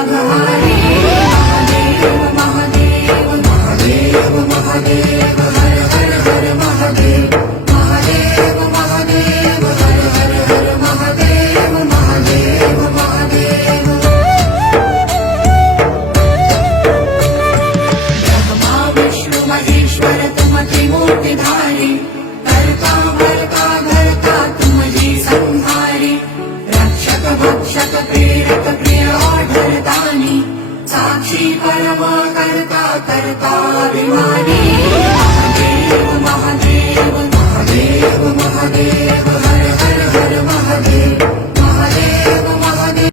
राघहारी महादेव महादेव महादेव महादेव हर हर हर महादेव महादेव महादेव हर हर हर महादेव महादेव महादेव ब्रह्मा विष्णु महेश्वर तुम त्रिमूर्तिधारी करता भरता धरता तुम जी संहारी रक्षक भक्षक प्रेरक प्रिय आढरतानी साक्षी परम करता करता अभिमानी